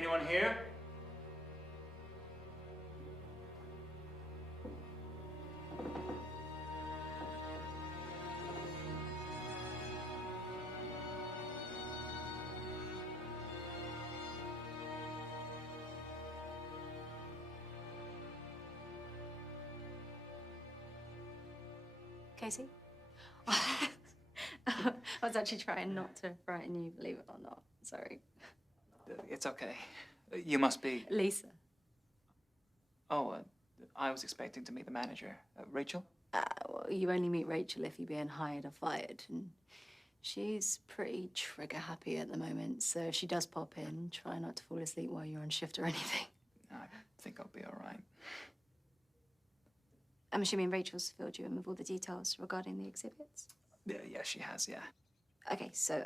Anyone here? Casey? I was actually trying not to frighten you, believe it or not. Sorry. It's okay. You must be... Lisa. Oh, I was expecting to meet the manager. Rachel? Well, you only meet Rachel if you're being hired or fired. And she's pretty trigger-happy at the moment, so if she does pop in, try not to fall asleep while you're on shift or anything. I think I'll be all right. I'm assuming Rachel's filled you in with all the details regarding the exhibits? Yeah, she has, yeah. Okay, so,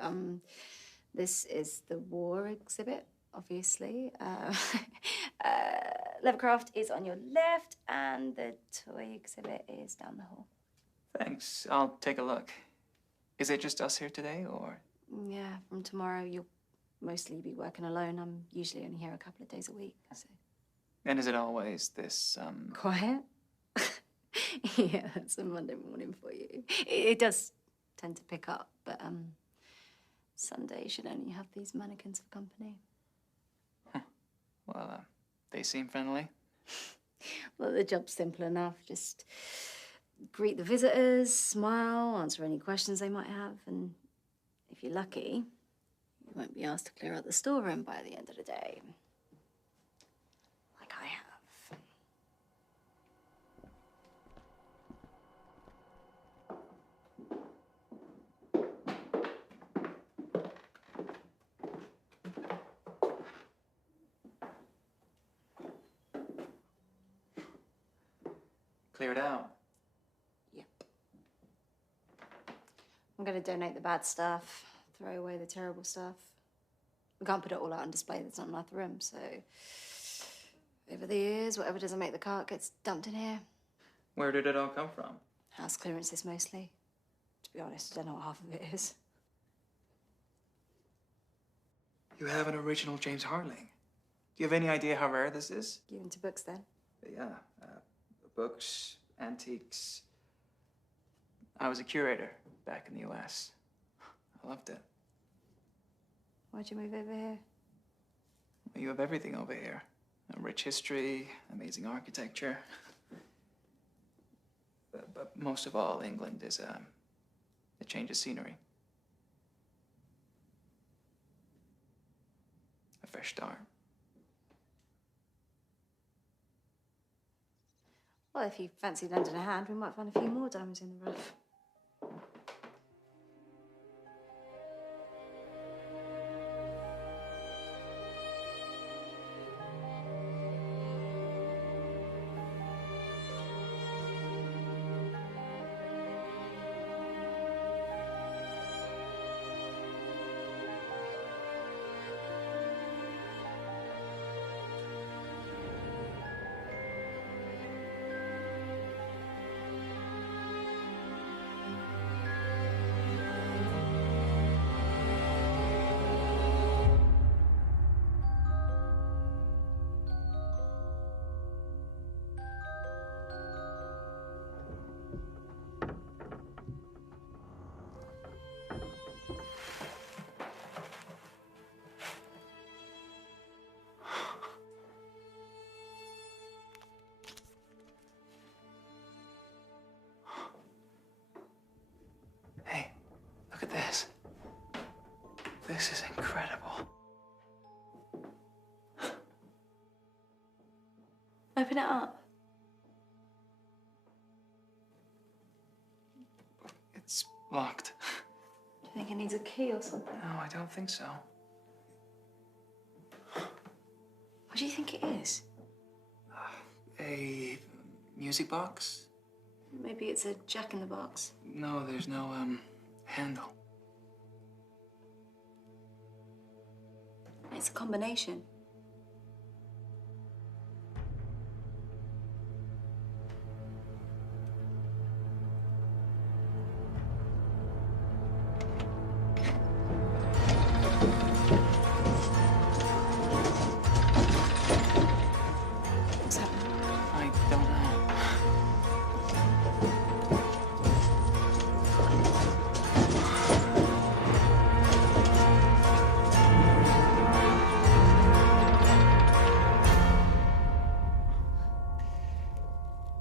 this is the war exhibit, obviously. Lovecraft is on your left, and the toy exhibit is down the hall. Thanks. I'll take a look. Is it just us here today, or...? Yeah, from tomorrow you'll mostly be working alone. I'm usually only here a couple of days a week, so... And is it always this, Quiet? Yeah, that's a Monday morning for you. It does tend to pick up, but, Sunday should only have these mannequins for company. Huh. Well, they seem friendly. Well, the job's simple enough. Just greet the visitors, smile, answer any questions they might have, and if you're lucky, you won't be asked to clear out the storeroom by the end of the day. Like I have. Cleared out. Yep. I'm gonna donate the bad stuff, throw away the terrible stuff. We can't put it all out on display, there's not enough room, so... Over the years, whatever doesn't make the cut gets dumped in here. Where did it all come from? House clearances, mostly. To be honest, I don't know what half of it is. You have an original James Harling. Do you have any idea how rare this is? You into books, then? Yeah. Books, antiques. I was a curator back in the US. I loved it. Why'd you move over here? Well, you have everything over here. A rich history, amazing architecture. But most of all, England is a change of scenery. A fresh start. Well, if you fancy lending a hand, we might find a few more diamonds in the rough. Hey, look at this. This is incredible. Open it up. It's locked. Do you think it needs a key or something? No, I don't think so. What do you think it is? A music box? Maybe it's a jack-in-the-box. No, there's no, handle. It's a combination.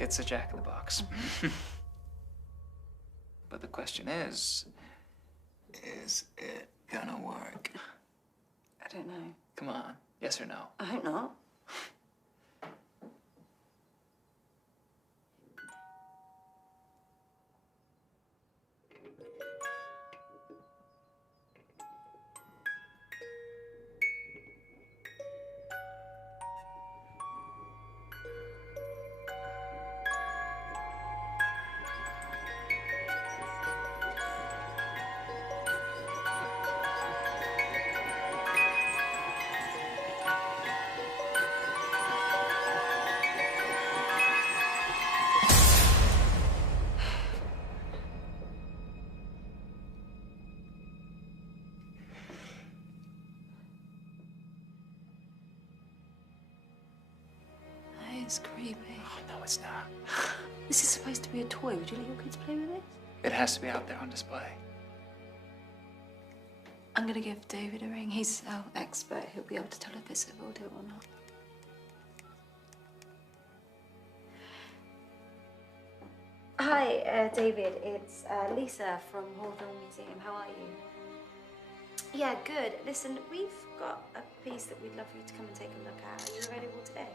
It's a jack-in-the-box. But the question is it gonna work? I don't know. Come on, yes or no? I hope not. It's creepy. Oh, no, it's not. This is supposed to be a toy. Would you let your kids play with it? It has to be out there on display. I'm gonna give David a ring. He's our expert. He'll be able to tell if it's a voodoo or not. Hi, David. It's Lisa from Hawthorne Museum. How are you? Yeah, good. Listen, we've got a piece that we'd love for you to come and take a look at. Are you available today?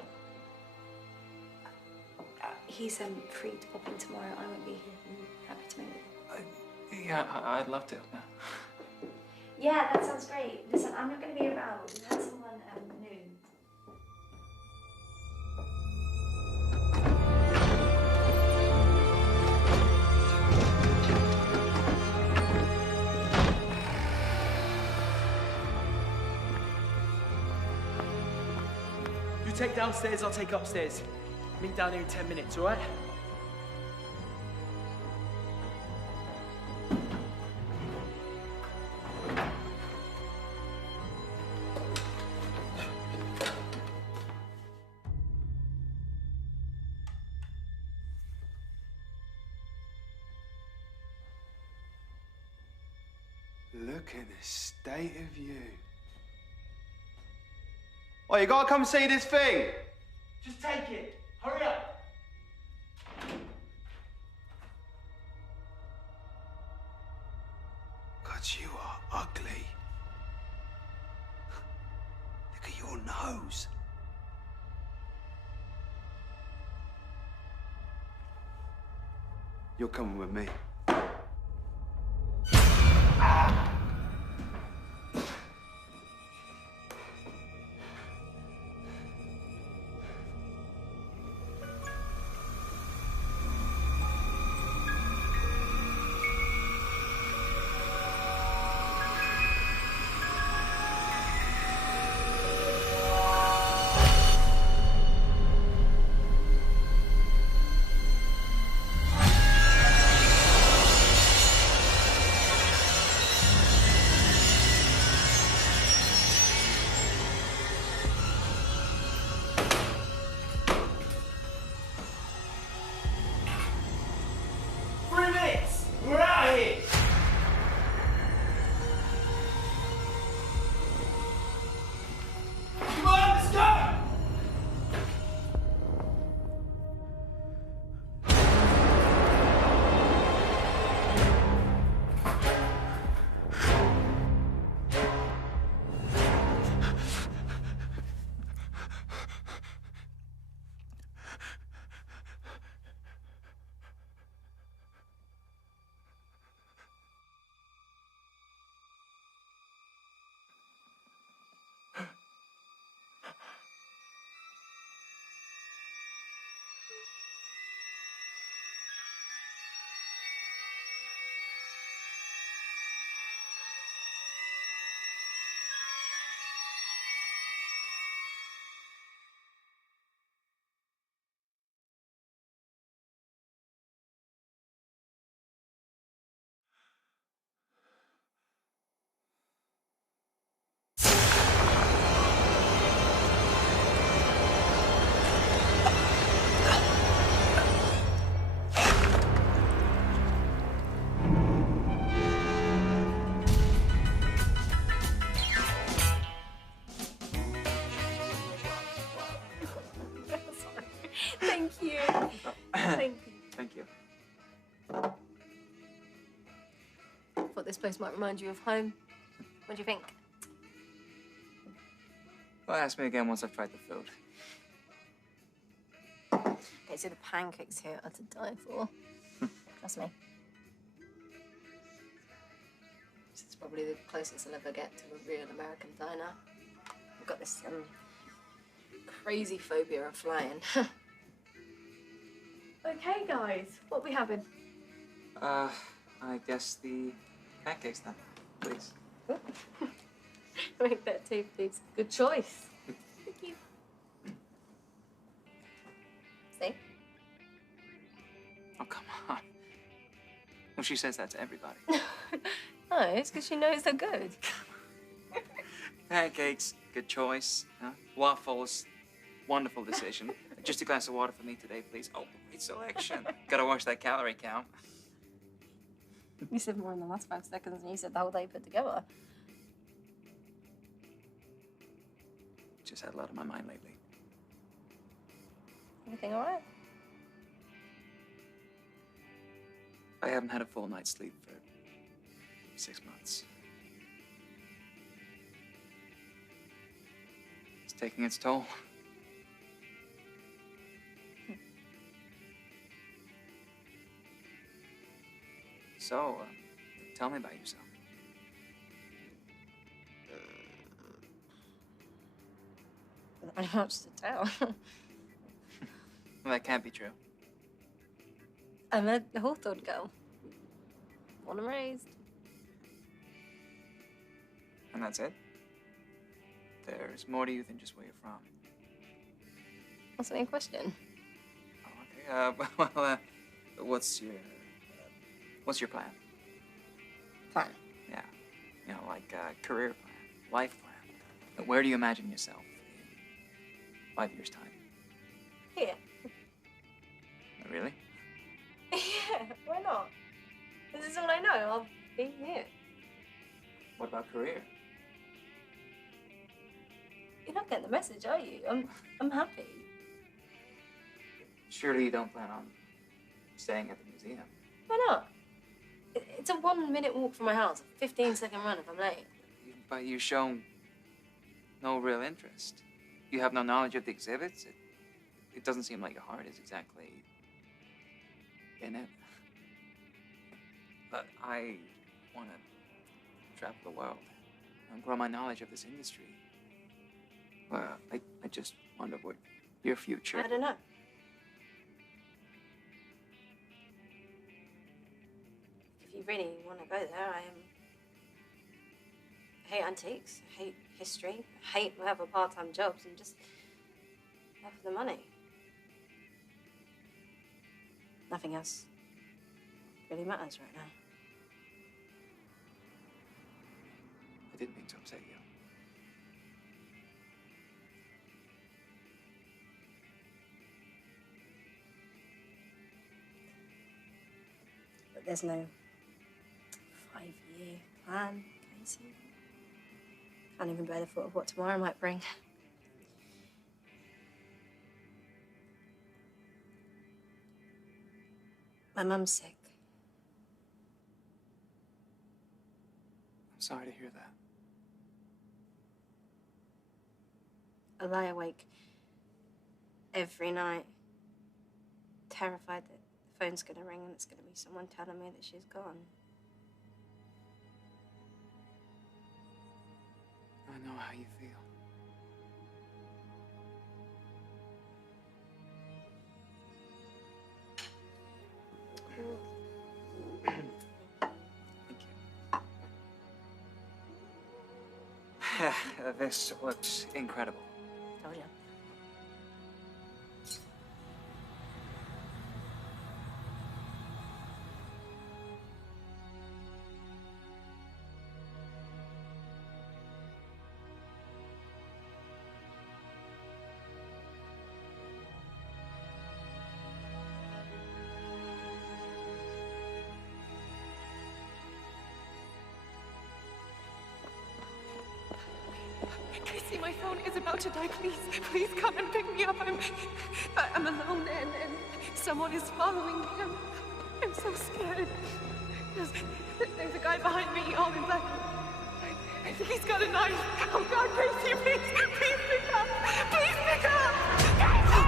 He's free to pop in tomorrow. I won't be here. I'm happy to meet you. Yeah, I'd love to. Yeah, that sounds great. Listen, I'm not going to be around. We've had someone new. You take downstairs, I'll take upstairs. Meet down here in 10 minutes, all right? Look at the state of you. Oh, you gotta come see this thing. Just take it. Hurry up. God, you are ugly. Look at your nose. You're coming with me. Thank you. Thank you. Thought this place might remind you of home. What do you think? Well, ask me again once I've tried the food. Okay, so the pancakes here are to die for. Trust me. This is probably the closest I'll ever get to a real American diner. I've got this crazy phobia of flying. Okay, guys, what are we having? I guess the pancakes then, please. Make that too, please. Good choice. Thank you. See? Oh, come on. Well, she says that to everybody. No, it's because she knows they're good. Pancakes, good choice. Huh? Waffles, wonderful decision. Just a glass of water for me today, please. Oh, great selection. Gotta watch that calorie count. You said more in the last 5 seconds than you said the whole day put together. Just had a lot on my mind lately. Everything all right? I haven't had a full night's sleep for 6 months. It's taking its toll. So, tell me about yourself. Not much to tell. Well, that can't be true. I'm a Hawthorne girl. Born and raised. And that's it? There's more to you than just where you're from. What's the main question? Oh, okay. Well, what's your plan? Plan. Yeah. You know, like career plan, life plan. Where do you imagine yourself in 5 years' time? Here. Really? Yeah, why not? This is all I know. I'll be here. What about career? You're not getting the message, are you? I'm happy. Surely you don't plan on staying at the museum. Why not? It's a 1-minute walk from my house, a 15-second run if I'm late. But you've shown no real interest. You have no knowledge of the exhibits. It doesn't seem like your heart is exactly in it. But I want to travel the world and grow my knowledge of this industry. Well, I just wonder what your future... I don't know. If you really want to go there, I hate antiques, I hate history, I hate whatever part-time jobs, and just there for the money. Nothing else really matters right now. I didn't mean to upset you. But there's no 5-year plan, Casey. Can't even bear the thought of what tomorrow might bring. My mum's sick. I'm sorry to hear that. I lie awake every night, terrified that the phone's gonna ring and it's gonna be someone telling me that she's gone. I know how you feel. Thank you. This looks incredible. Told you. Casey, Casey, my phone is about to die. Please, please come and pick me up. I'm alone and someone is following me. I'm so scared. There's a guy behind me, all in black. I think he's got a knife. Oh God, Casey, please pick up. Please pick up. Casey!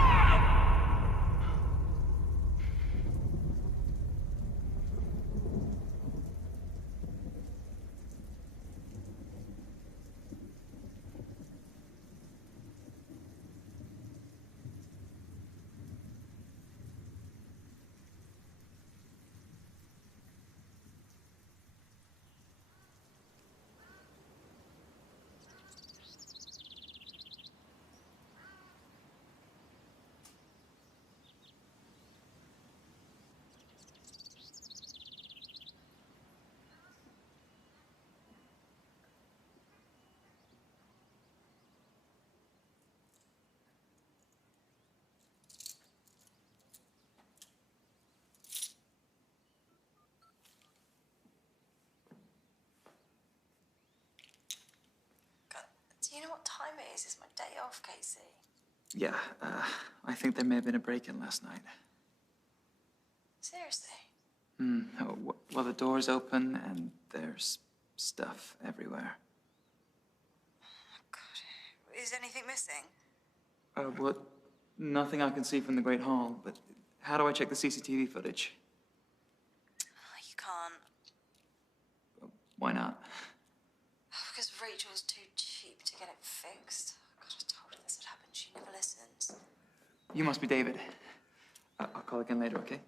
Do you know what time it is? It's my day off, Casey. Yeah, I think there may have been a break-in last night. Seriously? Well, the door's open and there's stuff everywhere. Oh, God. Is anything missing? Well, nothing I can see from the Great Hall, but how do I check the CCTV footage? Oh, you can't. Why not? Because Rachel's too cheap to get it fixed. God, I told her this would happen. She never listens. You must be David. I'll call again later, okay? Okay,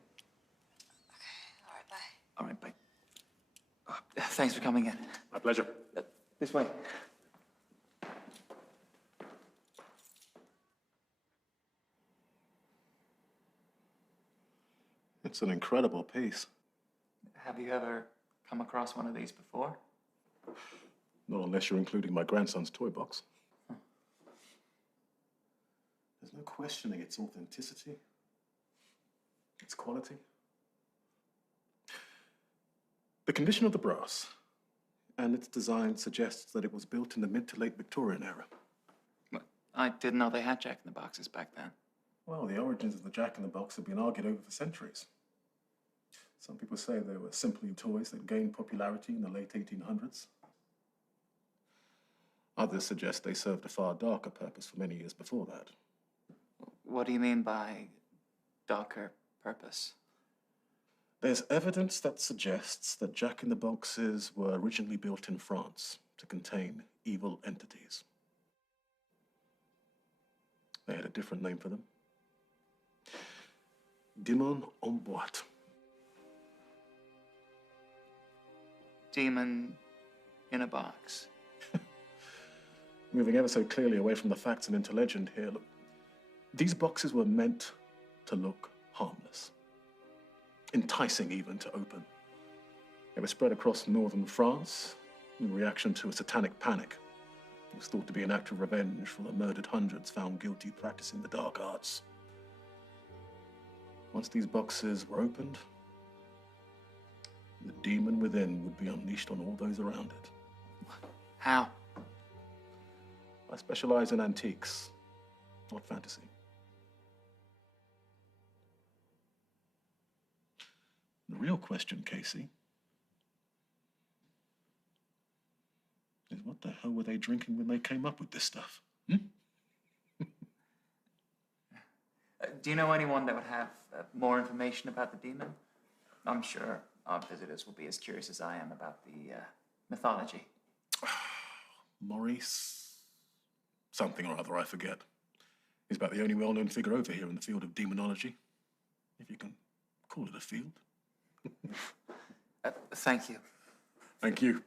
all right, bye. All right, bye. Thanks for coming in. My pleasure. This way. It's an incredible piece. Have you ever come across one of these before? Not unless you're including my grandson's toy box. There's no questioning its authenticity, its quality. The condition of the brass and its design suggests that it was built in the mid to late Victorian era. Well, I didn't know they had Jack-in-the-Boxes back then. Well, the origins of the Jack-in-the-Box have been argued over for centuries. Some people say they were simply toys that gained popularity in the late 1800s. Others suggest they served a far darker purpose for many years before that. What do you mean by darker purpose? There's evidence that suggests that Jack-in-the-Boxes were originally built in France to contain evil entities. They had a different name for them. Demon en boîte. Demon in a box. Moving ever so clearly away from the facts and into legend here, look, these boxes were meant to look harmless, enticing even to open. They were spread across northern France in reaction to a satanic panic. It was thought to be an act of revenge for the murdered hundreds found guilty practicing the dark arts. Once these boxes were opened, the demon within would be unleashed on all those around it. How? I specialize in antiques, not fantasy. The real question, Casey, is what the hell were they drinking when they came up with this stuff? Do you know anyone that would have more information about the demon? I'm sure our visitors will be as curious as I am about the mythology. Maurice something or other, I forget. He's about the only well-known figure over here in the field of demonology, if you can call it a field. Thank you. Thank you.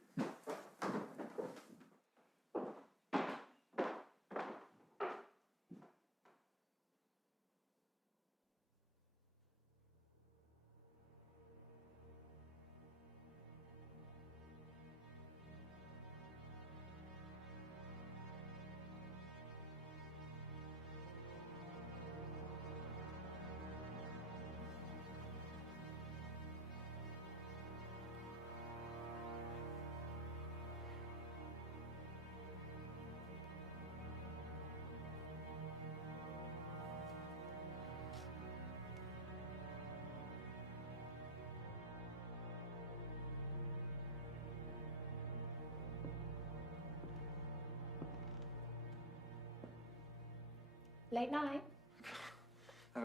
Late night.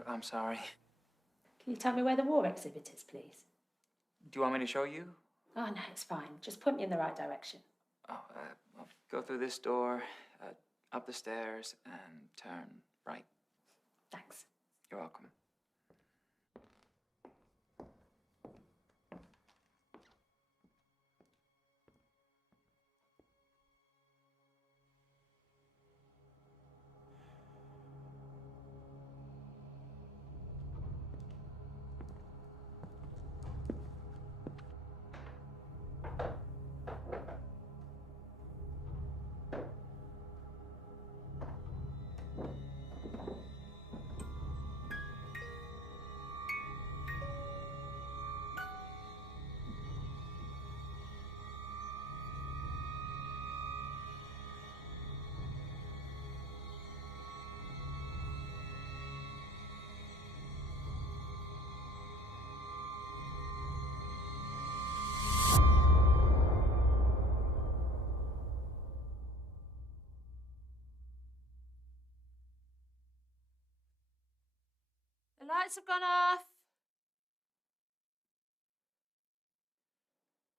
I'm sorry. Can you tell me where the war exhibit is, please? Do you want me to show you? Oh, no, it's fine. Just point me in the right direction. Oh, I'll go through this door, up the stairs, and turn right. Thanks. You're welcome. The lights have gone off.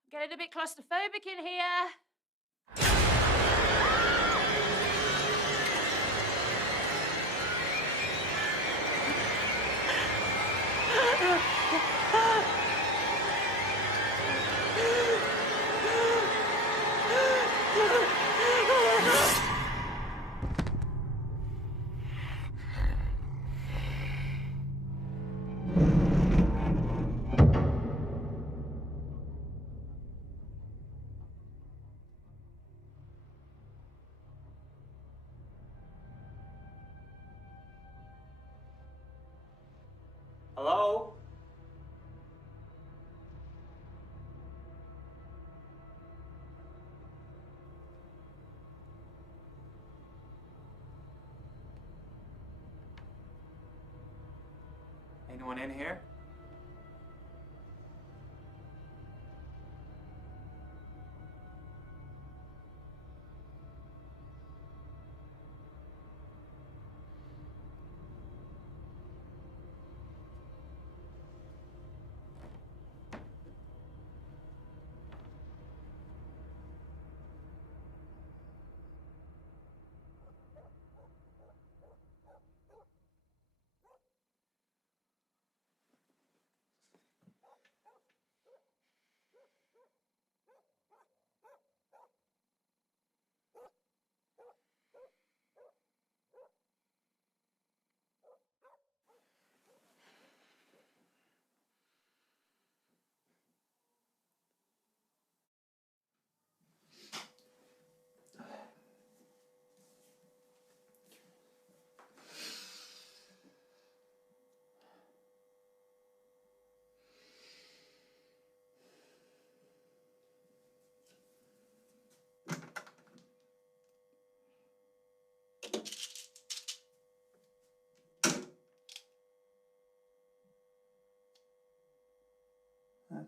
I'm getting a bit claustrophobic in here. Hello? Anyone in here?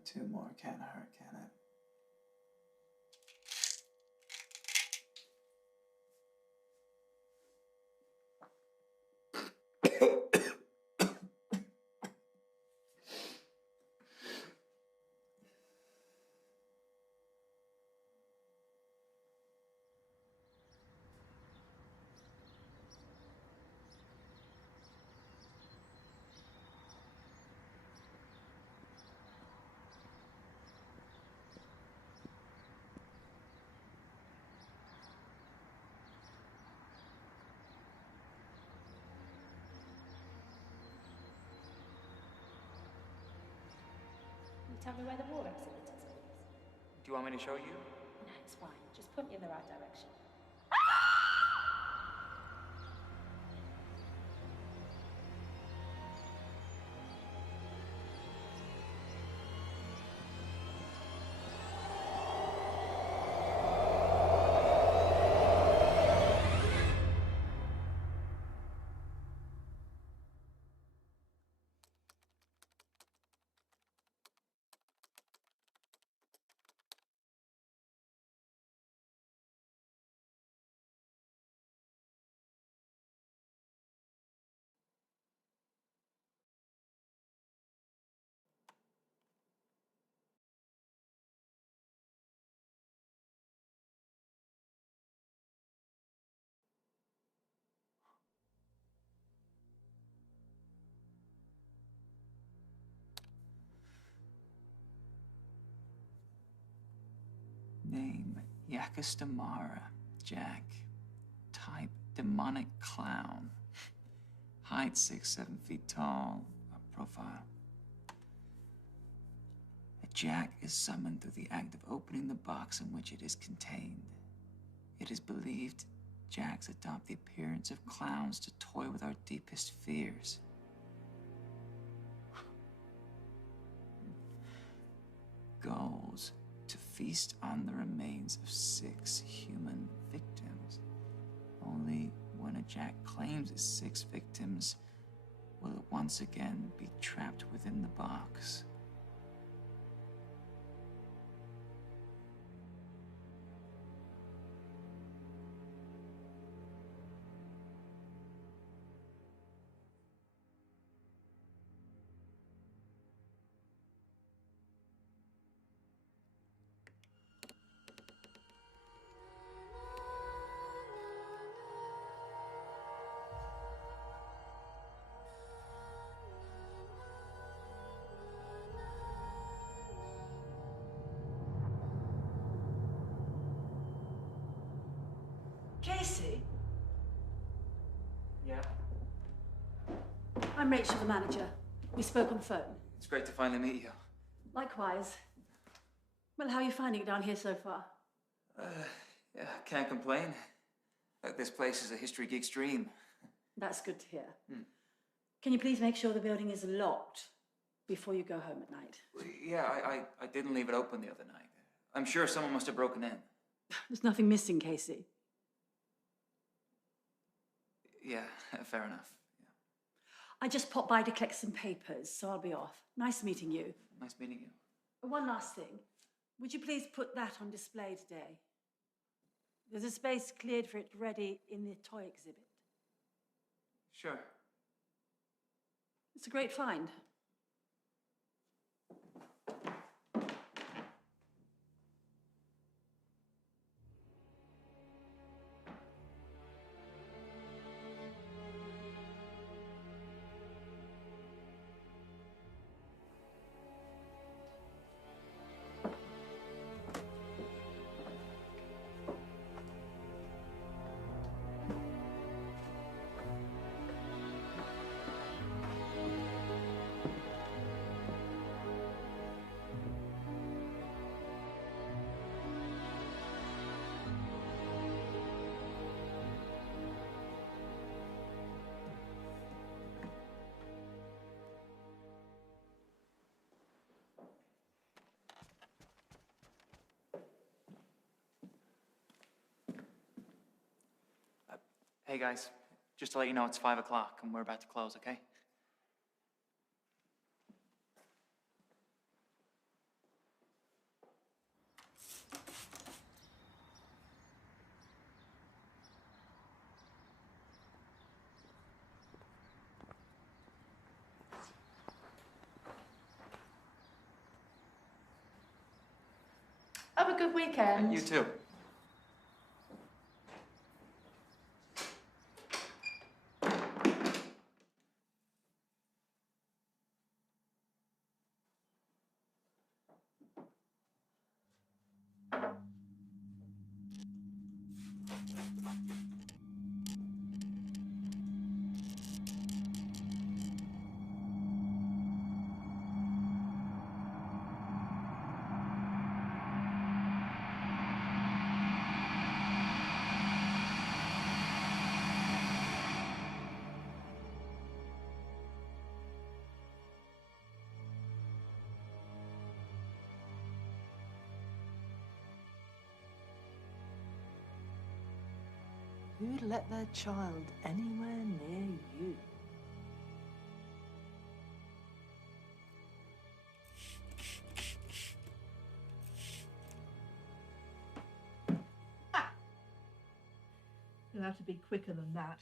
Two more can't hurt, can it? Can you tell me where the war exhibit is, please? Do you want me to show you? No, it's fine. Just point me in the right direction. Yakistamara, Jack. Type demonic clown. Height 6'7" tall. Profile. A Jack is summoned through the act of opening the box in which it is contained. It is believed Jacks adopt the appearance of clowns to toy with our deepest fears. Goals to feast on the remains of 6 human victims. Only when a Jack claims his 6 victims will it once again be trapped within the box. Casey, Yeah? I'm Rachel, the manager. We spoke on the phone. It's great to finally meet you. Likewise. Well, how are you finding it down here so far? Yeah, can't complain. This place is a history geek's dream. That's good to hear. Can you please make sure the building is locked before you go home at night? Yeah, I didn't leave it open the other night. I'm sure someone must have broken in. There's nothing missing, Casey. Yeah, fair enough. Yeah. I just popped by to collect some papers, so I'll be off. Nice meeting you. Nice meeting you. One last thing. Would you please put that on display today? There's a space cleared for it ready in the toy exhibit. Sure. It's a great find. Hey guys, just to let you know it's 5 o'clock and we're about to close, okay? Have a good weekend. You too. Who'd let their child anywhere near you? You'll have to be quicker than that.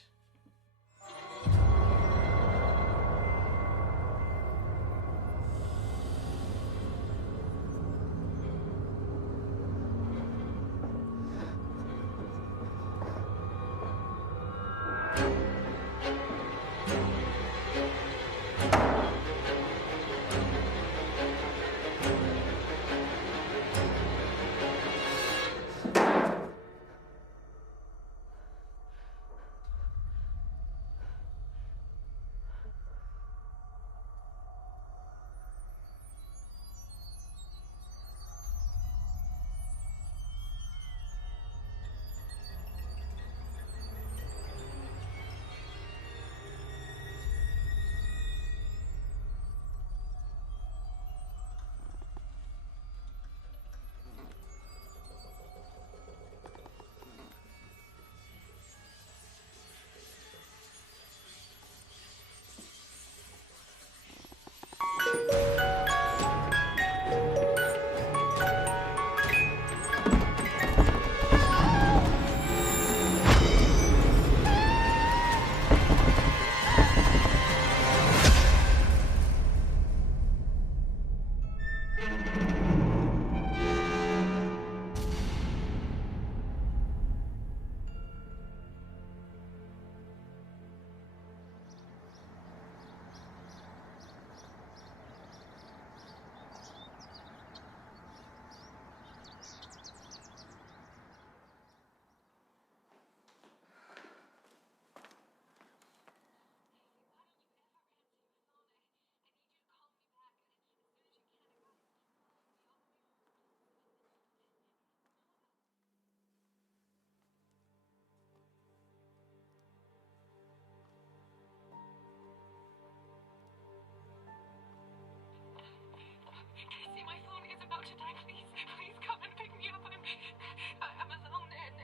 Casey, my phone is about to die. Please, please come and pick me up. I'm alone and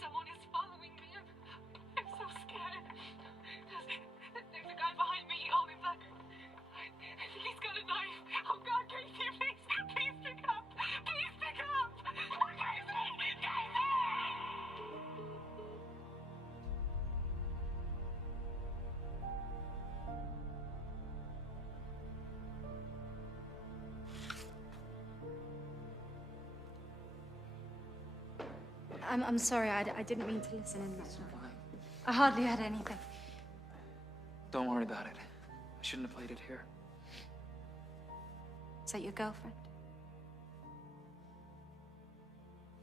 someone is following me. I'm so scared. There's a guy behind me, all in black. I think he's got a knife. Oh God, Casey, please pick up. Please pick up. Casey! Casey! I'm sorry, I didn't mean to listen in that It's night. fine. I hardly had anything. Don't worry about it. I shouldn't have played it here. Is that your girlfriend?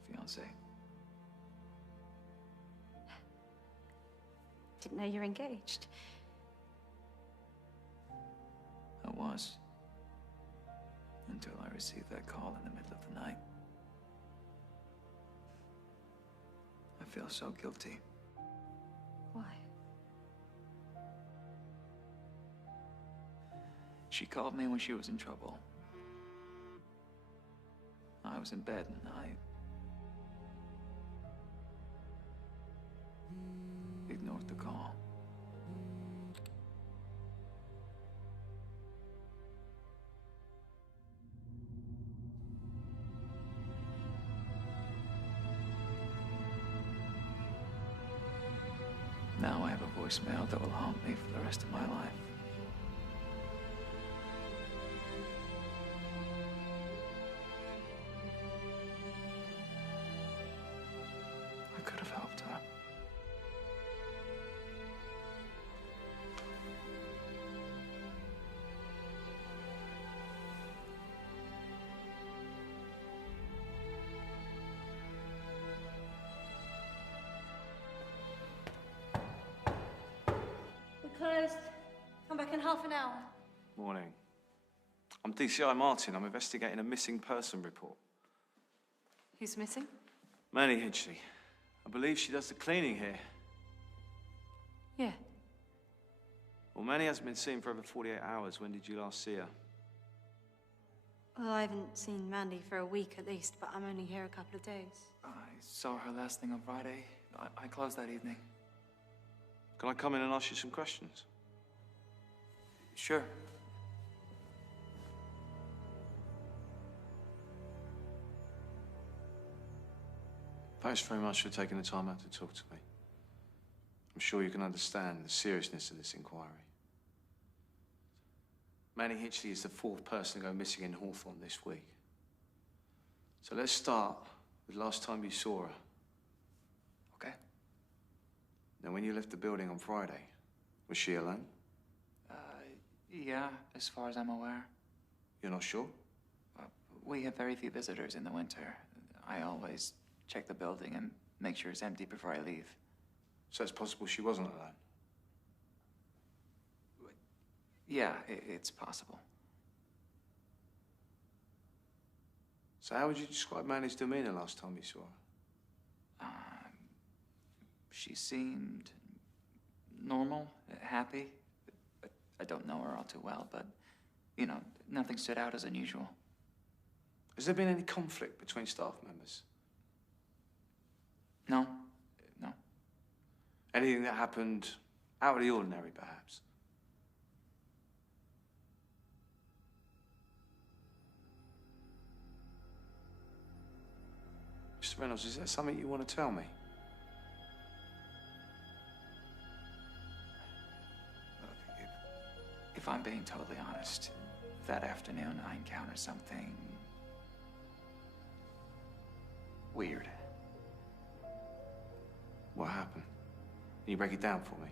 Fiance. Didn't know you're engaged. I was. Until I received that call in the middle of the night. I feel so guilty. Why? She called me when she was in trouble. I was in bed and I ignored the call. Now I have a voicemail that will haunt me for the rest of my life. I could have helped her. We're closed. Come back in half an hour. Morning. I'm DCI Martin. I'm investigating a missing person report. Who's missing? Manny Hitchley. I believe she does the cleaning here. Yeah. Well, Manny hasn't been seen for over 48 hours. When did you last see her? Well, I haven't seen Mandy for a week at least, but I'm only here a couple of days. I saw her last thing on Friday. I closed that evening. Can I come in and ask you some questions? Sure. Thanks very much for taking the time out to talk to me. I'm sure you can understand the seriousness of this inquiry. Manny Hitchley is the fourth person to go missing in Hawthorne this week. So let's start with the last time you saw her. Okay. Now, when you left the building on Friday, was she alone? Yeah, as far as I'm aware. You're not sure? We have very few visitors in the winter. I always check the building and make sure it's empty before I leave. So it's possible she wasn't alone? Yeah, it's possible. So how would you describe Manny's demeanor last time you saw her? She seemed normal, happy. I don't know her all too well, but, you know, nothing stood out as unusual. Has there been any conflict between staff members? No, no. Anything that happened out of the ordinary, perhaps? Mr. Reynolds, is that something you want to tell me? If I'm being totally honest, that afternoon, I encountered something weird. What happened? Can you break it down for me?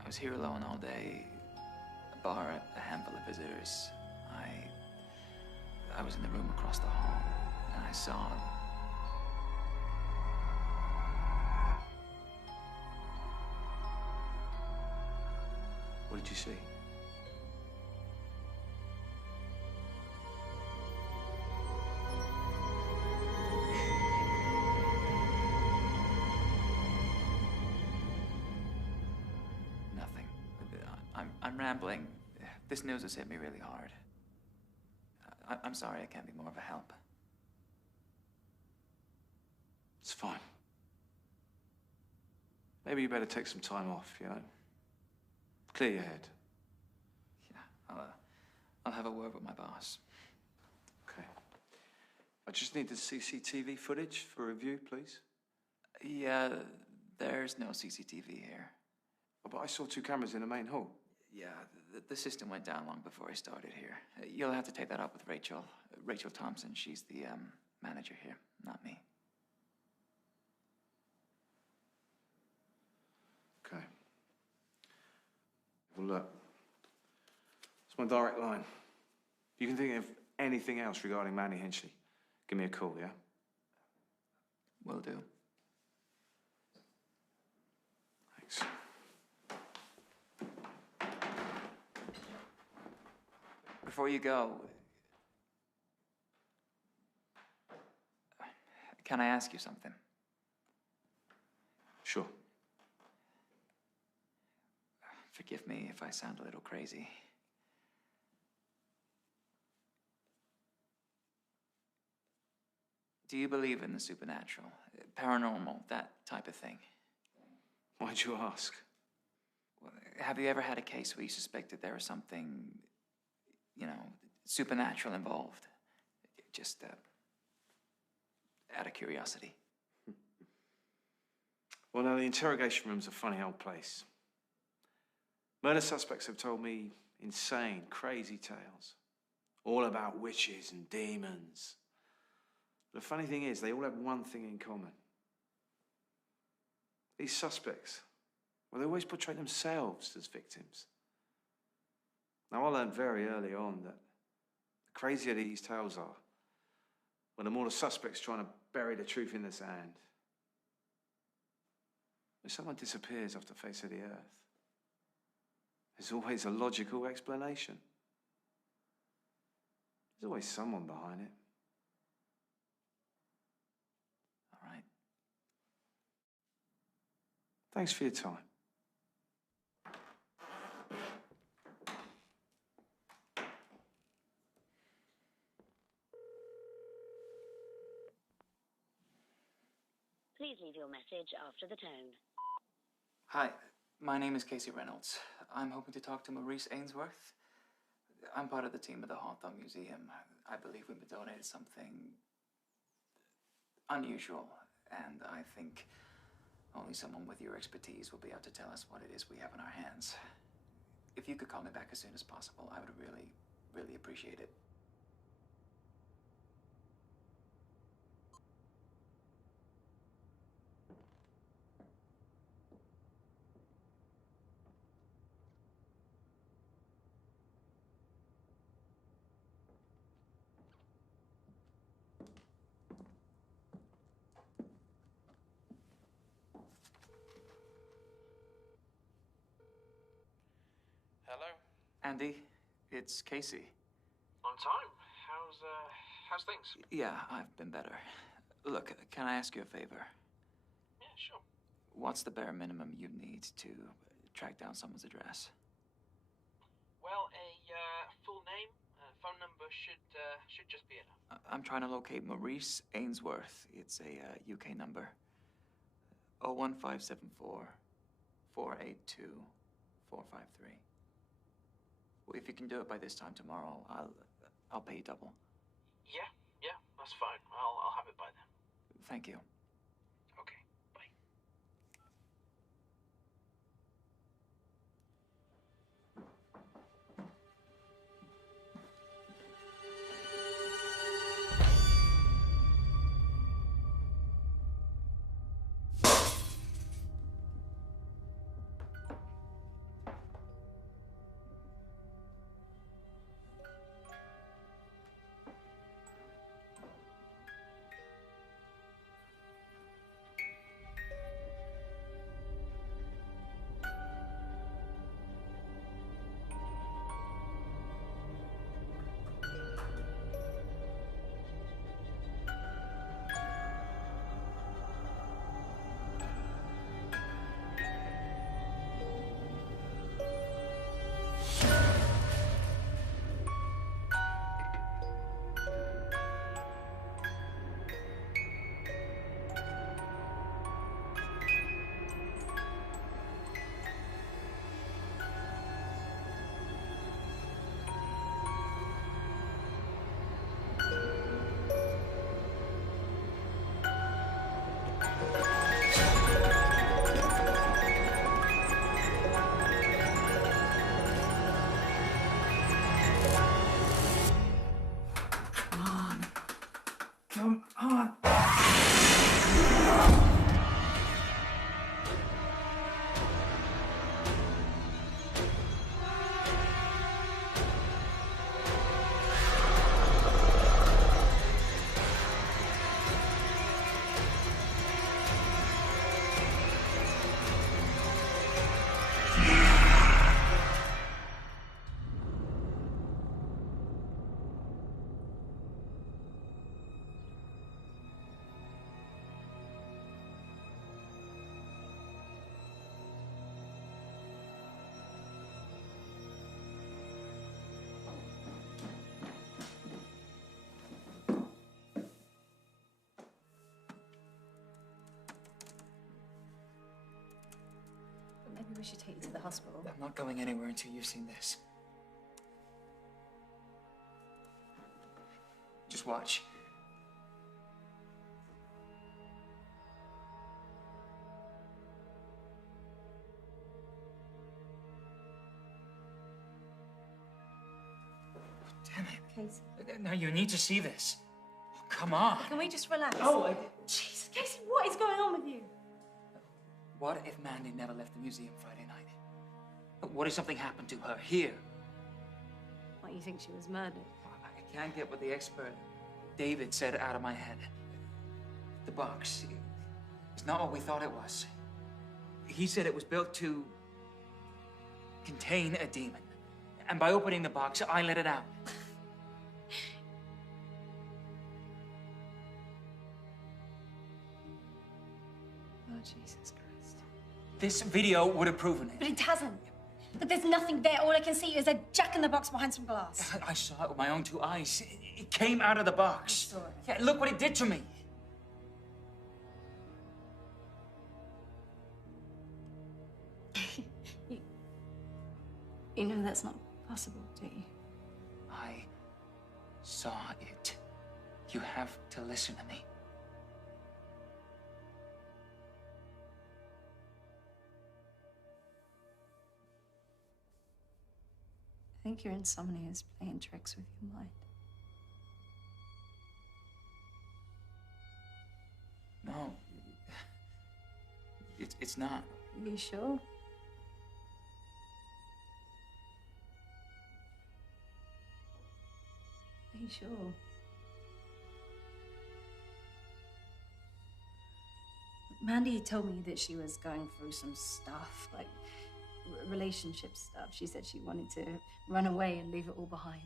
I was here alone all day, a bar, a handful of visitors. I was in the room across the hall, and I saw... What did you see? Nothing. I'm rambling. This news has hit me really hard. I'm sorry I can't be more of a help. It's fine. Maybe you better take some time off, you know? Clear your head. Yeah, I'll have a word with my boss. Okay. I just need the CCTV footage for review, please. Yeah, there's no CCTV here. Oh, but I saw 2 cameras in the main hall. Yeah, the system went down long before I started here. You'll have to take that up with Rachel. Rachel Thompson, she's the manager here, not me. Okay. Well, look. It's my direct line. If you can think of anything else regarding Manny Hinchley, give me a call, yeah? Will do. Thanks. Before you go, can I ask you something? Sure. Forgive me if I sound a little crazy. Do you believe in the supernatural, paranormal, that type of thing? Why'd you ask? Have you ever had a case where you suspected there was something, you know, supernatural involved? Just out of curiosity. Well, no, the interrogation room's a funny old place. Murder suspects have told me insane, crazy tales. All about witches and demons. The funny thing is, they all have one thing in common. These suspects, well, they always portray themselves as victims. Now, I learned very early on that the crazier these tales are, well, the more the suspect's trying to bury the truth in the sand. When someone disappears off the face of the earth, there's always a logical explanation. There's always someone behind it. All right. Thanks for your time. Please leave your message after the tone. Hi, my name is Casey Reynolds. I'm hoping to talk to Maurice Ainsworth. I'm part of the team at the Hawthorne Museum. I believe we've been donated something unusual, and I think only someone with your expertise will be able to tell us what it is we have in our hands. If you could call me back as soon as possible, I would really, really appreciate it. Hello? Andy, it's Casey. On time? How's things? Yeah, I've been better. Look, can I ask you a favor? Yeah, sure. What's the bare minimum you need to track down someone's address? Well, a full name, phone number should just be enough. I'm trying to locate Maurice Ainsworth. It's a UK number. 01574 482 453. Well, if you can do it by this time tomorrow, I'll pay you double. Yeah, that's fine. I'll have it by then. Thank you. Okay, bye. we should take you to the hospital. I'm not going anywhere until you've seen this. Just watch. Damn it. Casey. No, you need to see this. Oh, come on. Can we just relax? No, Jeez, Casey, what is going on with you? What if Mandy never left the museum Friday night? What if something happened to her here? What, you think she was murdered? I can't get what the expert David said out of my head. The box, it's not what we thought it was. He said it was built to contain a demon. And by opening the box, I let it out. Oh, Jesus Christ. This video would have proven it. But it hasn't. But there's nothing there. All I can see is a jack-in-the-box behind some glass. I saw it with my own two eyes. It came out of the box. I saw it. Yeah, look what it did to me. You know that's not possible, do you? I saw it. You have to listen to me. I think your insomnia is playing tricks with your mind. No. It's not. Are you sure? Are you sure? Mandy told me that she was going through some stuff, like relationship stuff. She said she wanted to run away and leave it all behind.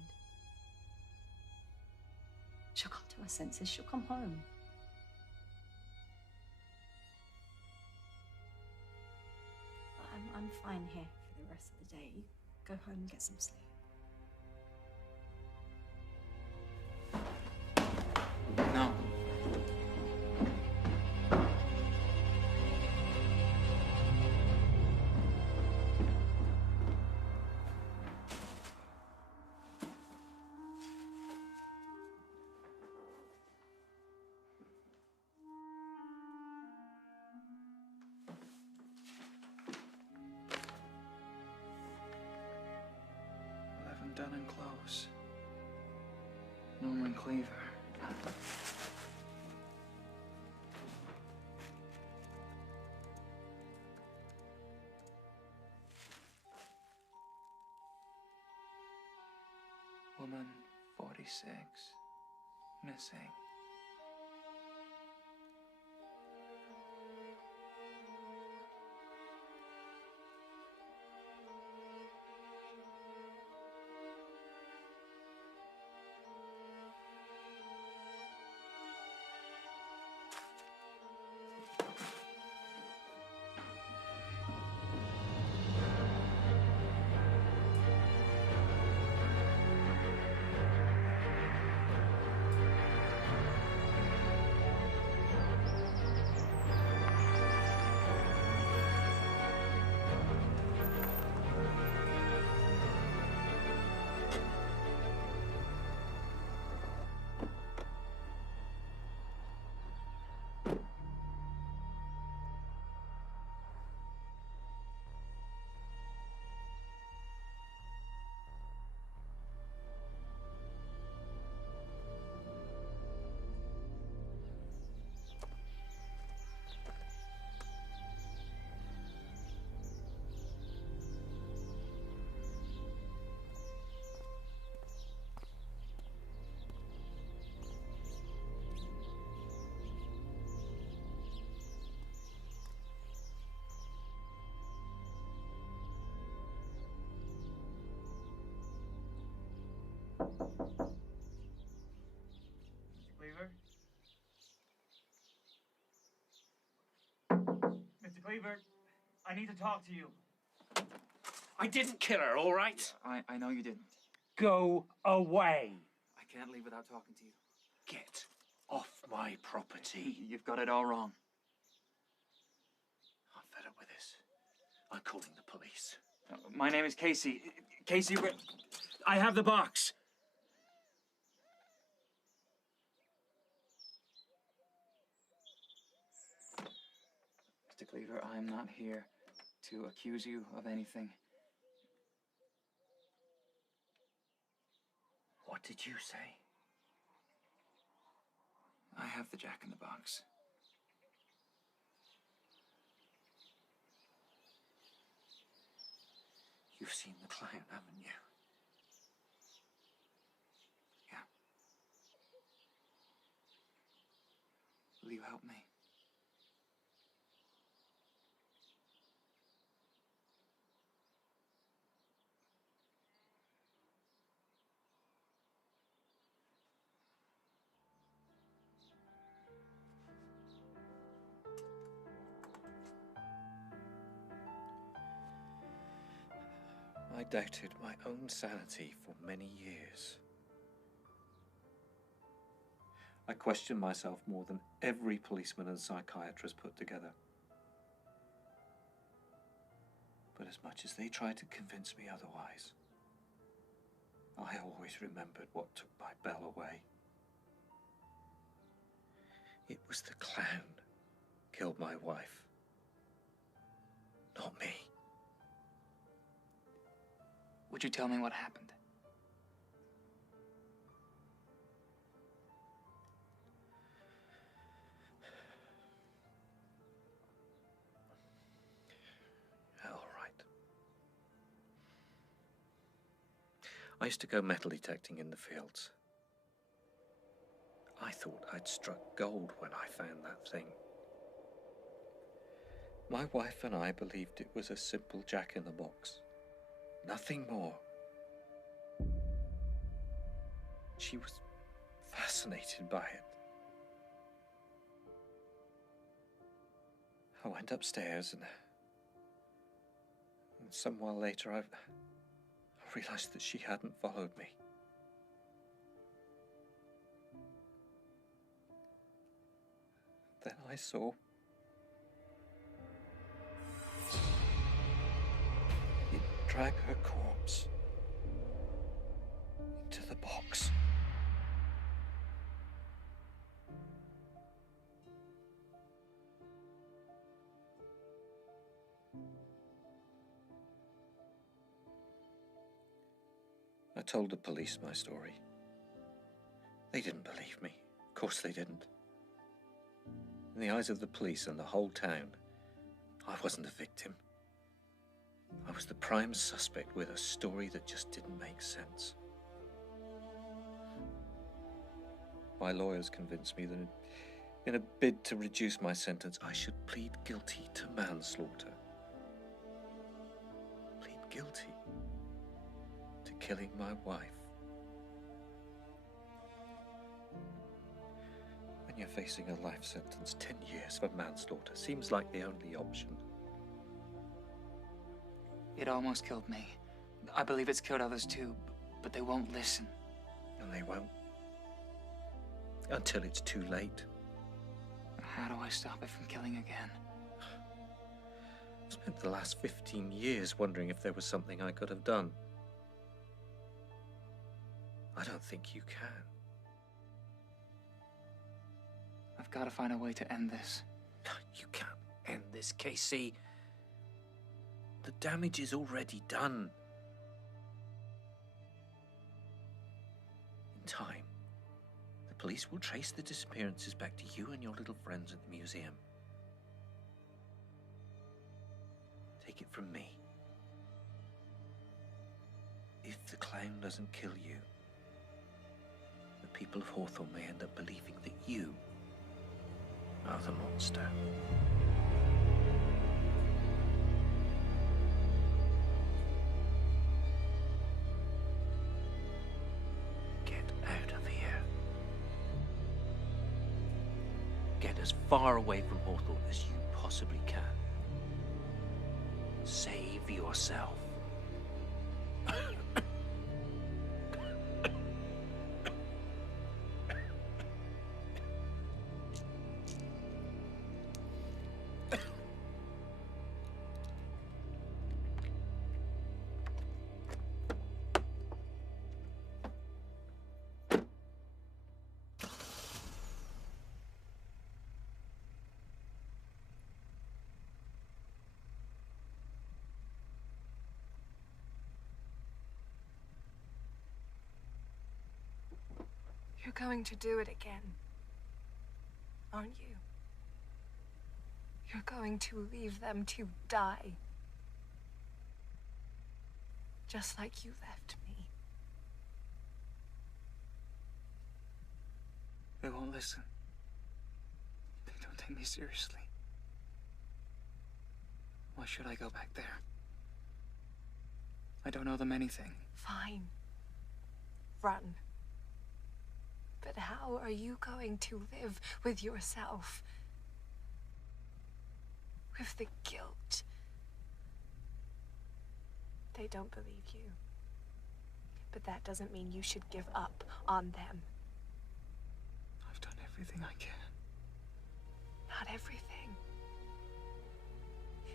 She'll come to her senses. She'll come home. I'm fine here for the rest of the day. You go home and get some sleep. No. Done and close. Norman Cleaver. Woman 46 missing. Cleaver? Mr. Cleaver, I need to talk to you. I didn't kill her, all right? I know you didn't. Go away. I can't leave without talking to you. Get off my property. You've got it all wrong. I'm fed up with this. I'm calling the police. My name is Casey. Casey, I have the box. Mr. Cleaver, I'm not here to accuse you of anything. What did you say? I have the Jack in the Box. You've seen the clown, haven't you? Yeah. Will you help me? I doubted my own sanity for many years. I questioned myself more than every policeman and psychiatrist put together. But as much as they tried to convince me otherwise, I always remembered what took my bell away. It was the clown killed my wife, not me. Would you tell me what happened? All right. I used to go metal detecting in the fields. I thought I'd struck gold when I found that thing. My wife and I believed it was a simple jack-in-the-box. Nothing more. She was fascinated by it. I went upstairs and some while later I realized that she hadn't followed me. Then I saw it drag her corpse into the box. I told the police my story. They didn't believe me. Of course they didn't. In the eyes of the police and the whole town, I wasn't a victim. I was the prime suspect with a story that just didn't make sense. My lawyers convinced me that in a bid to reduce my sentence, I should plead guilty to manslaughter. Plead guilty to killing my wife. When you're facing a life sentence, 10 years for manslaughter seems like the only option. It almost killed me. I believe it's killed others too, but they won't listen. And they won't. Until it's too late. How do I stop it from killing again? I've spent the last 15 years wondering if there was something I could have done. I don't think you can. I've got to find a way to end this. You can't end this, Casey. The damage is already done. In time, the police will trace the disappearances back to you and your little friends at the museum. Take it from me. If the clown doesn't kill you, the people of Hawthorne may end up believing that you are the monster. Get out of here. Get as far away from Hawthorne as you possibly can. Save yourself. going to do it again, aren't you? You're going to leave them to die. Just like you left me. They won't listen. They don't take me seriously. Why should I go back there? I don't owe them anything. Fine. Run. But how are you going to live with yourself? With the guilt? They don't believe you. But that doesn't mean you should give up on them. I've done everything I can. Not everything.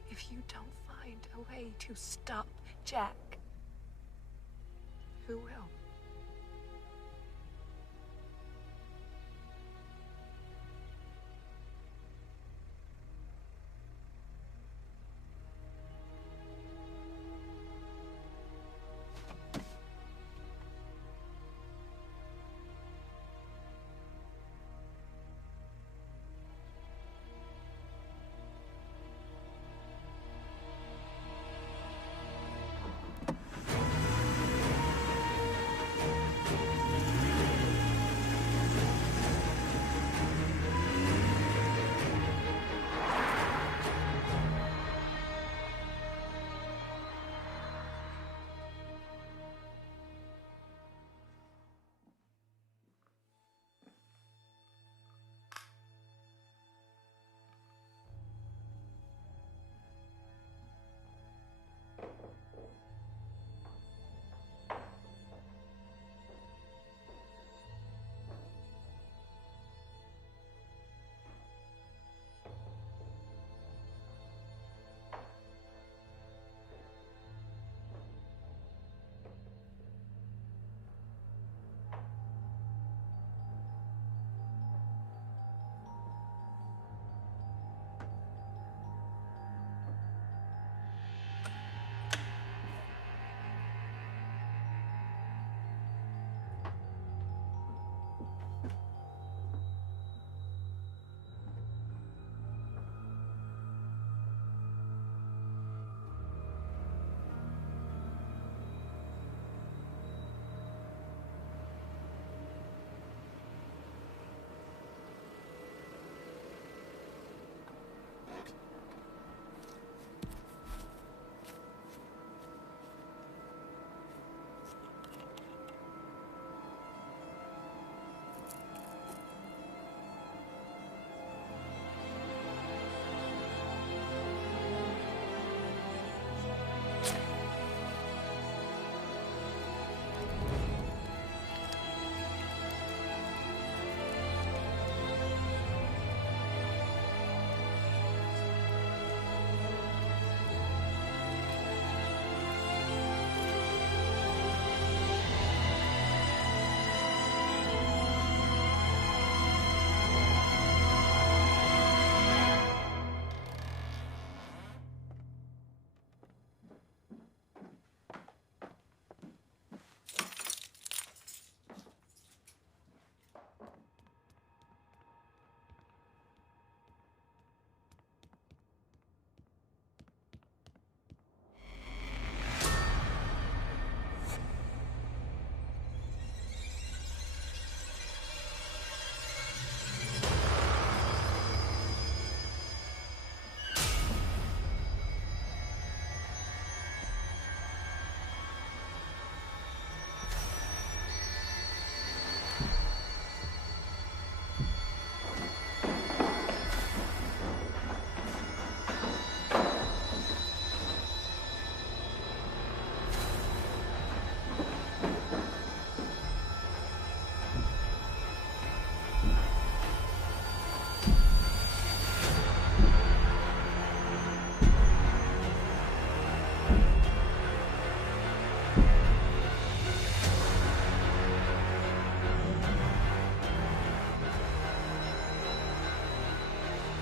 If you don't find a way to stop Jack, who will?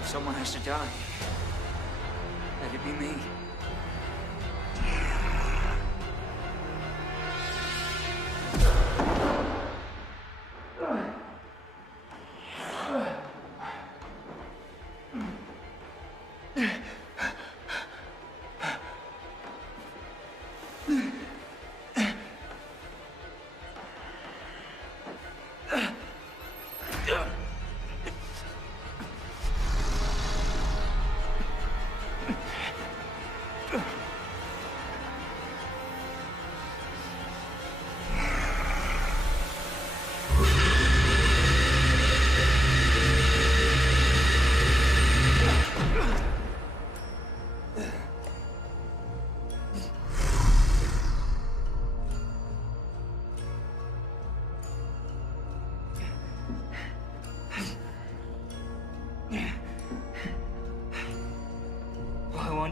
Someone has to die. Let it be me.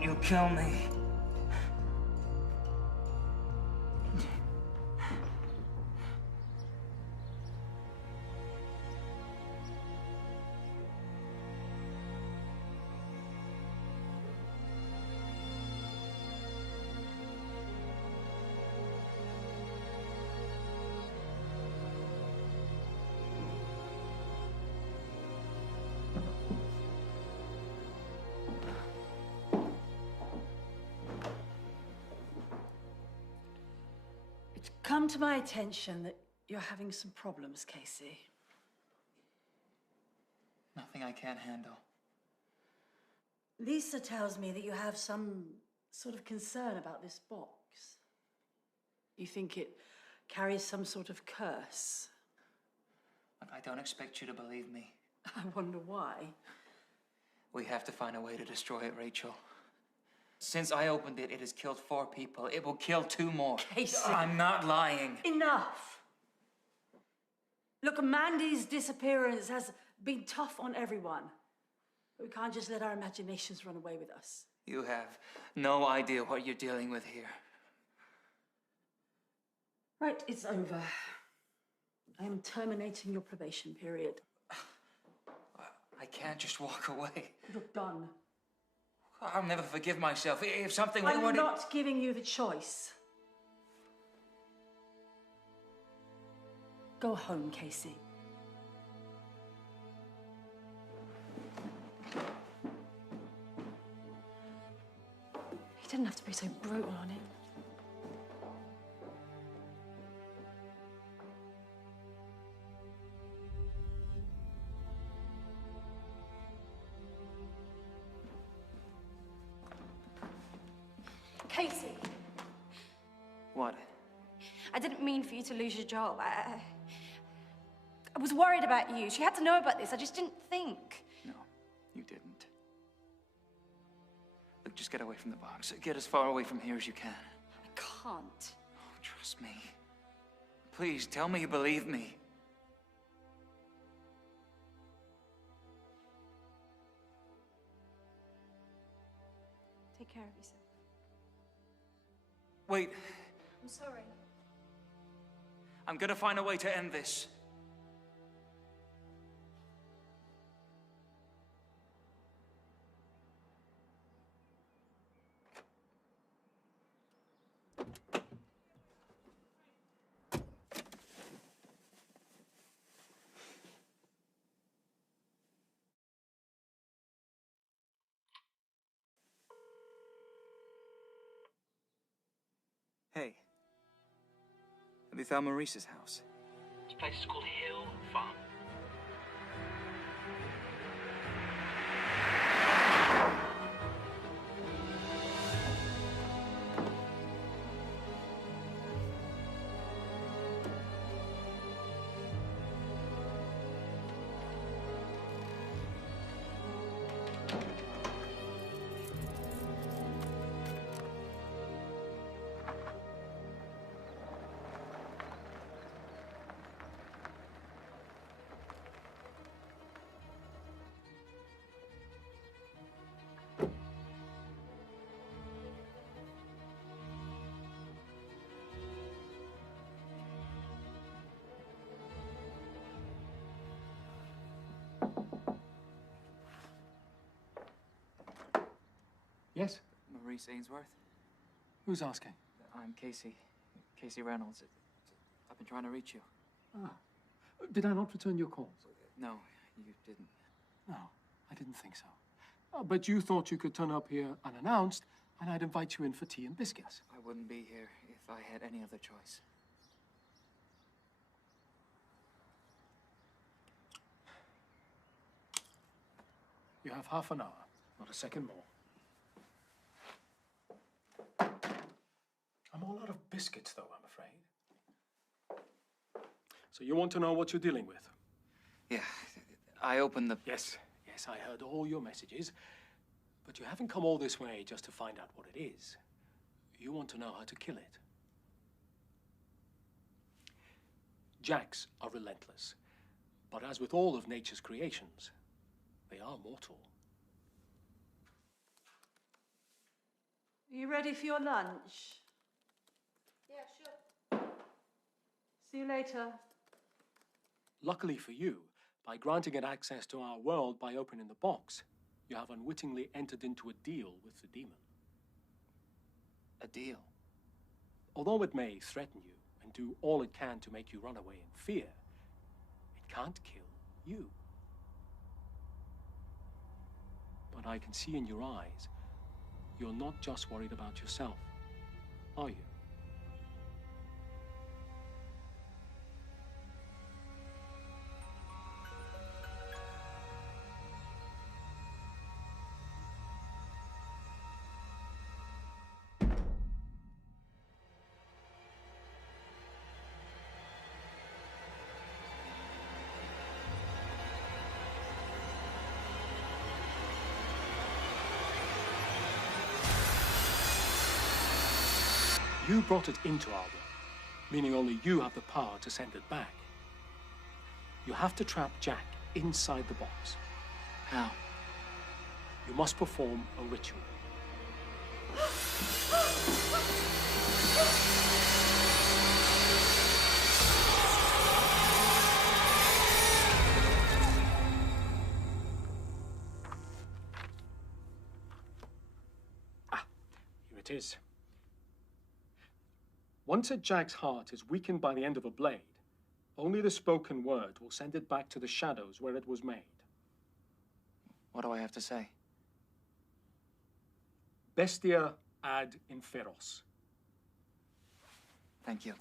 you kill me. It's come to my attention that you're having some problems, Casey. Nothing I can't handle. Lisa tells me that you have some sort of concern about this box. You think it carries some sort of curse. Look, I don't expect you to believe me. I wonder why. We have to find a way to destroy it, Rachel. Since I opened it, it has killed 4 people. It will kill 2 more. Casey. I'm not lying. Enough. Look, Mandy's disappearance has been tough on everyone. We can't just let our imaginations run away with us. You have no idea what you're dealing with here. Right, it's over. I am terminating your probation period. I can't just walk away. You're done. I'll never forgive myself. If something I'm were to... not giving you the choice. Go home, Casey. You didn't have to be so brutal on him. Casey, What? I didn't mean for you to lose your job. I was worried about you. She had to know about this. I just didn't think. No, you didn't. Look, just get away from the box. Get as far away from here as you can. I can't. Oh, trust me. Please, tell me you believe me. Take care of yourself. Wait, I'm sorry. I'm gonna find a way to end this. Hey. Have you found Maurice's house? This place is called Hill Farm. Yes? Maurice Ainsworth? Who's asking? I'm Casey. Casey Reynolds. I've been trying to reach you. Ah. Did I not return your call? No, you didn't. No, I didn't think so. But you thought you could turn up here unannounced, and I'd invite you in for tea and biscuits. I wouldn't be here if I had any other choice. You have half an hour, not a second more. I'm all out of biscuits, though, I'm afraid. So you want to know what you're dealing with? Yeah, I opened the... Yes, I heard all your messages. But you haven't come all this way just to find out what it is. You want to know how to kill it. Jacks are relentless. But as with all of nature's creations, they are mortal. You ready for your lunch? Yeah, sure. See you later. Luckily for you, by granting it access to our world by opening the box, you have unwittingly entered into a deal with the demon. A deal? Although it may threaten you and do all it can to make you run away in fear, it can't kill you. But I can see in your eyes, you're not just worried about yourself, are you? You brought it into our world, meaning only you have the power to send it back. You have to trap Jack inside the box. How? You must perform a ritual. Here it is. Once a Jack's heart is weakened by the end of a blade, only the spoken word will send it back to the shadows where it was made. What do I have to say? Bestia ad inferos. Thank you.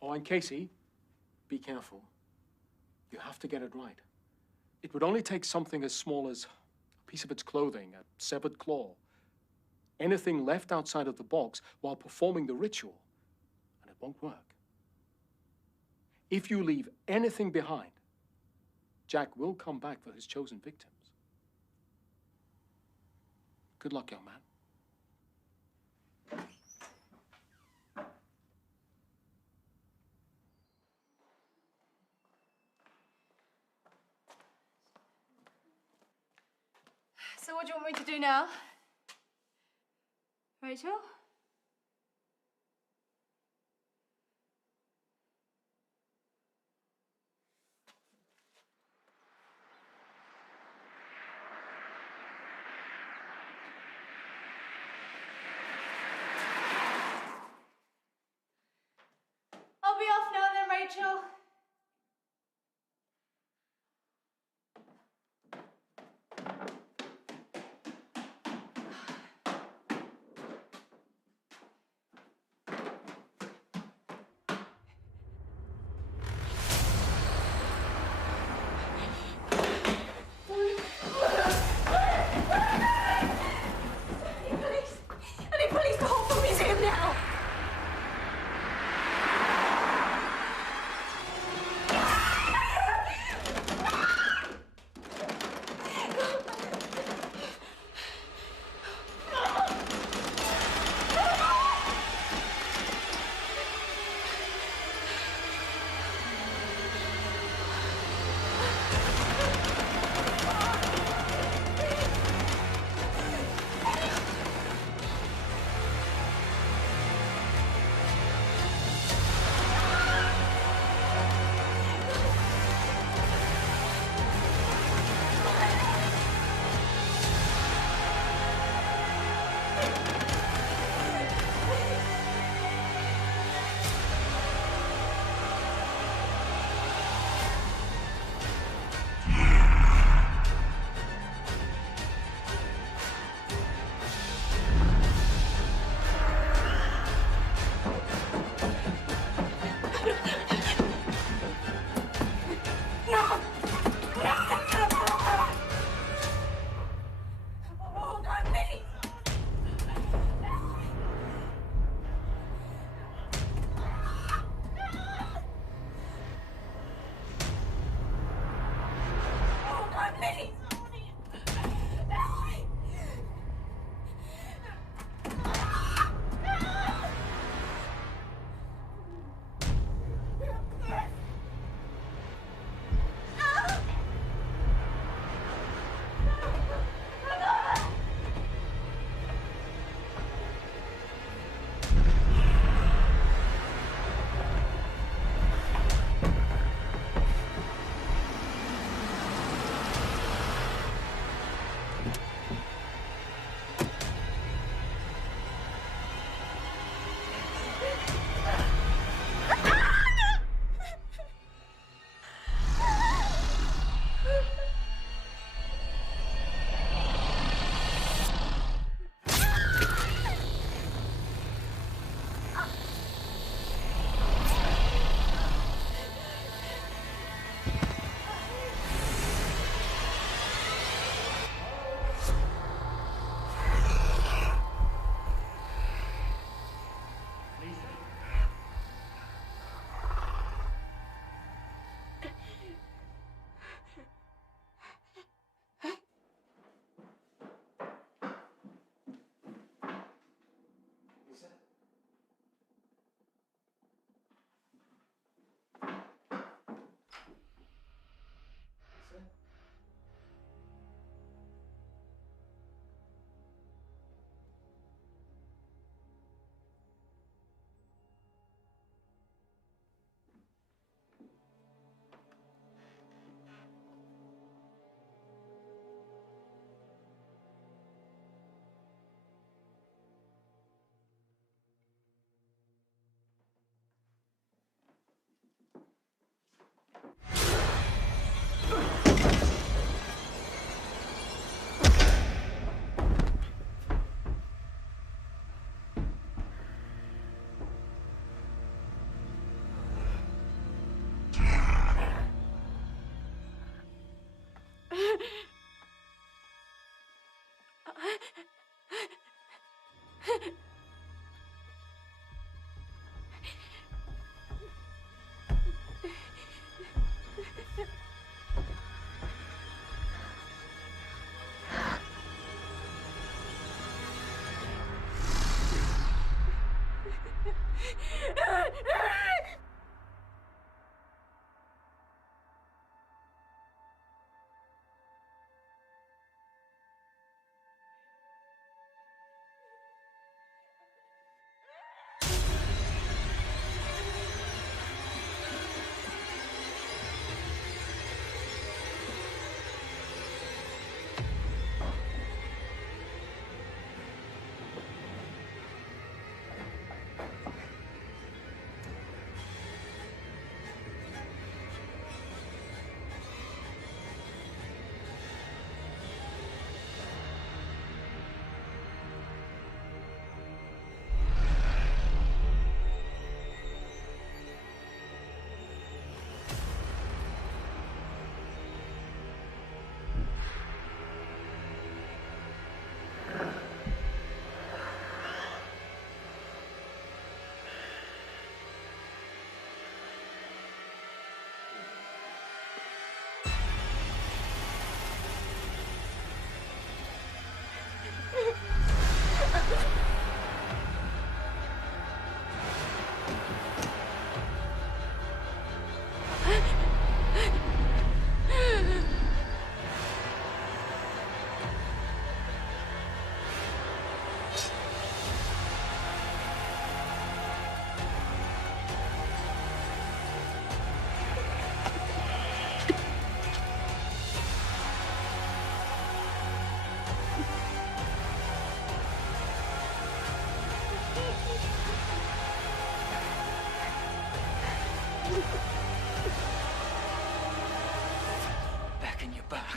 Oh, and Casey, be careful. You have to get it right. It would only take something as small as a piece of its clothing, a severed claw, anything left outside of the box while performing the ritual, and it won't work. If you leave anything behind, Jack will come back for his chosen victims. Good luck, young man. So what do you want me to do now? Rachel? I'll be off now then, Rachel. Police, the whole museum now!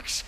Jax!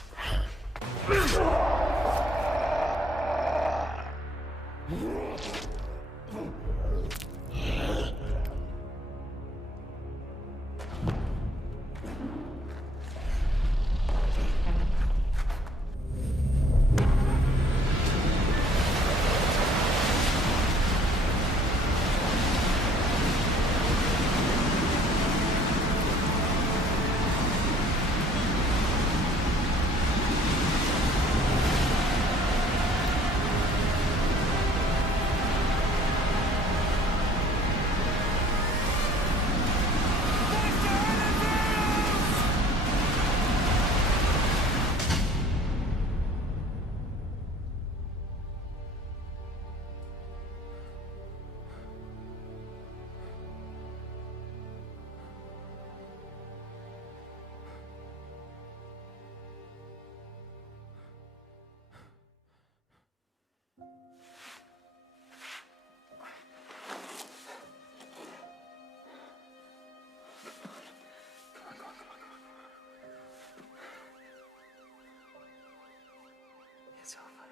It's over.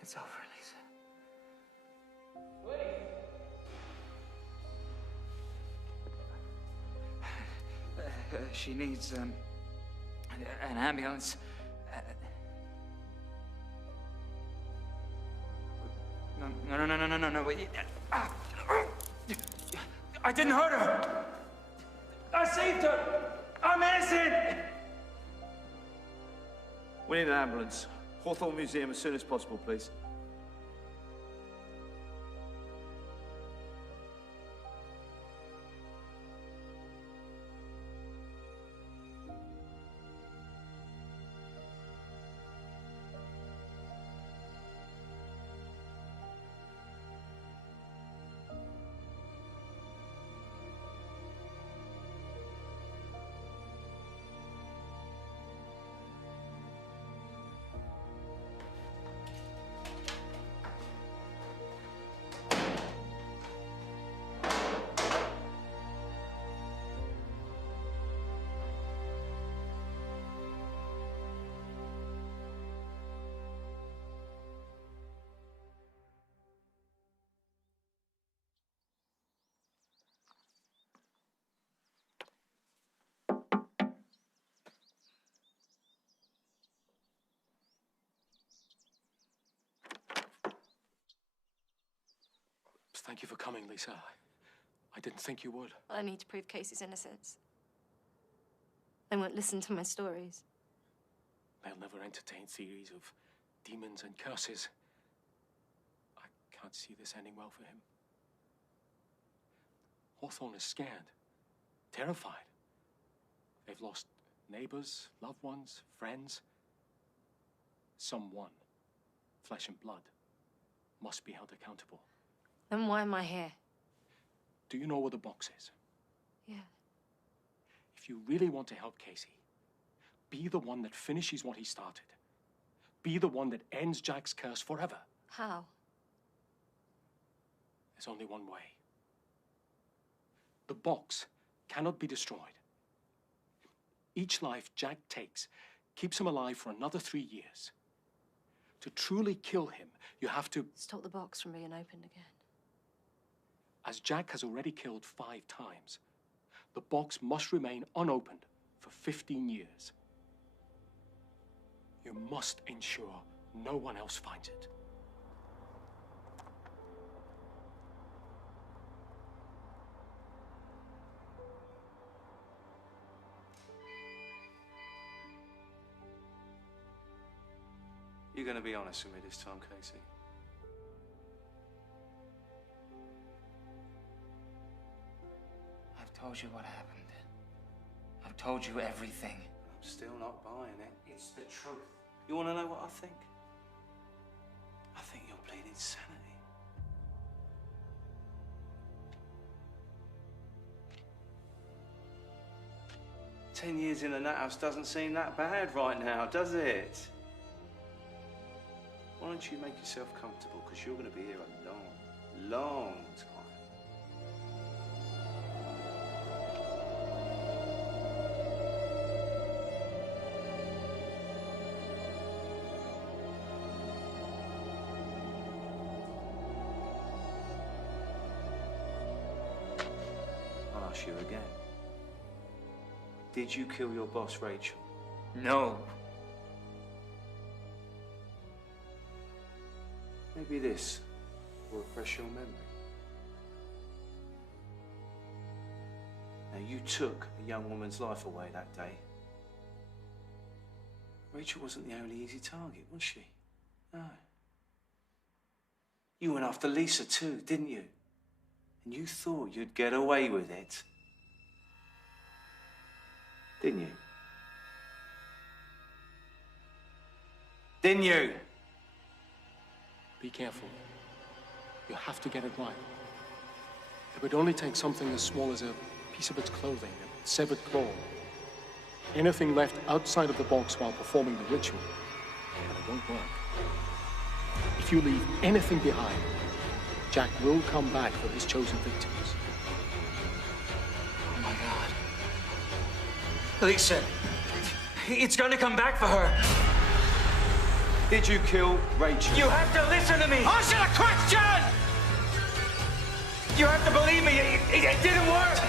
It's over, Lisa. She needs an ambulance. No. Wait. I didn't hurt her. I saved her. I'm innocent. We need an ambulance. Hawthorne Museum as soon as possible, please. Thank you for coming, Lisa. I didn't think you would. I need to prove Casey's innocence. They won't listen to my stories. They'll never entertain theories of demons and curses. I can't see this ending well for him. Hawthorne is scared, terrified. They've lost neighbors, loved ones, friends. Someone, flesh and blood, must be held accountable. Then why am I here? Do you know where the box is? Yeah. If you really want to help Casey, be the one that finishes what he started. Be the one that ends Jack's curse forever. How? There's only one way. The box cannot be destroyed. Each life Jack takes keeps him alive for another 3 years. To truly kill him, you have to stop the box from being opened again. As Jack has already killed 5 times, the box must remain unopened for 15 years. You must ensure no one else finds it. You're going to be honest with me this time, Casey? I've told you what happened. I've told you everything. I'm still not buying it. It's the truth. You want to know what I think? I think you're bleeding insanity. Ten years in a nut house doesn't seem that bad right now, does it? Why don't you make yourself comfortable, because you're going to be here a long, long time. ask you again. Did you kill your boss, Rachel? No. Maybe this will refresh your memory. Now, you took a young woman's life away that day. Rachel wasn't the only easy target, was she? No. You went after Lisa too, didn't you? And you thought you'd get away with it. Didn't you? Didn't you? Be careful. You have to get it right. It would only take something as small as a piece of its clothing, a severed claw. Anything left outside of the box while performing the ritual, and it won't work. If you leave anything behind, Jack will come back for his chosen victims. Oh my God. Lisa, it's gonna come back for her. Did you kill Rachel? You have to listen to me. Answer the question! You have to believe me. It didn't work.